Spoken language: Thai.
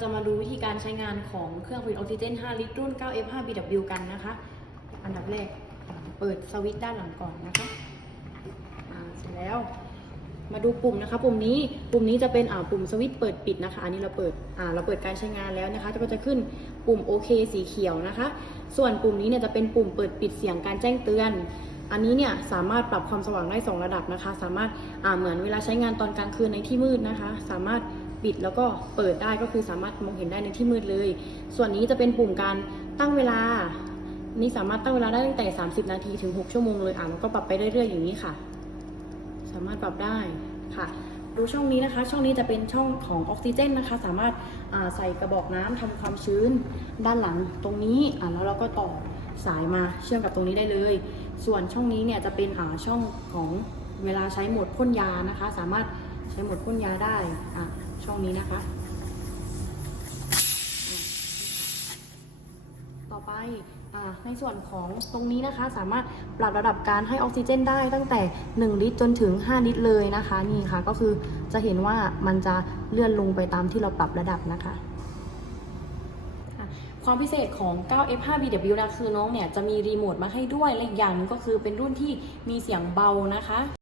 จะมาดูวิธีการใช้งานของเครื่องผลิตออกซิเจน 5 ลิตรรุ่น 9F5BW กันนะคะ อันดับแรกเปิดสวิตช์ด้านหลังก่อนนะคะเสร็จแล้วมาดูปุ่มนะคะ ปุ่มนี้ปุ่มนี้จะเป็นอ่าปุ่มสวิตช์เปิดปิดนะคะ อันนี้เราเปิดอ่าเราเปิดการใช้งานแล้วนะคะก็จะขึ้นปุ่มโอเคสีเขียวนะคะ ส่วนปุ่มนี้เนี่ยจะเป็นปุ่มเปิดปิดเสียงการแจ้งเตือน อันนี้เนี่ยสามารถปรับความสว่างได้สองระดับนะคะ สามารถอ่าเหมือนเวลาใช้งานตอนกลางคืนในที่มืดนะคะ สามารถ ปิดแล้วก็เปิดได้ก็คือสามารถมองเห็นได้ในที่มืดเลย ส่วนนี้จะเป็นปุ่มการตั้งเวลา นี่สามารถตั้งเวลาได้ตั้งแต่ 30 นาทีถึง 6 ชั่วโมงเลยอะแล้วก็ปรับไปเรื่อยๆอย่างนี้ค่ะ สามารถปรับได้ค่ะ ดูช่องนี้นะคะ ช่องนี้จะเป็นช่องของออกซิเจนนะคะ สามารถใส่กระบอกน้ำทำความชื้น ด้านหลังตรงนี้อ่าแล้วเราก็ต่อสายมาเชื่อมกับตรงนี้ได้เลย ส่วนช่องนี้เนี่ยจะเป็นอ่าช่องของเวลาใช้หมดพ่นยานะคะ สามารถใช้หมดพ่นยาได้อะ นี้นะคะ ต่อไปอในส่วนของตรงนี้นะคะสามารถปรับระดับการให้ออกซิเจนได้ตั้งแต่ 1 ลิตรจนถึง 5 ลิตรเลยนะคะ นี่ค่ะก็คือจะเห็นว่ามันจะเลื่อนลงไปตามที่เราปรับระดับนะคะความพิเศษของ 9F5BW นะคือน้องเนี่ยจะมีรีโมทมาให้ด้วย และอีกอย่างนึงก็คือเป็นรุ่นที่มีเสียงเบานะคะ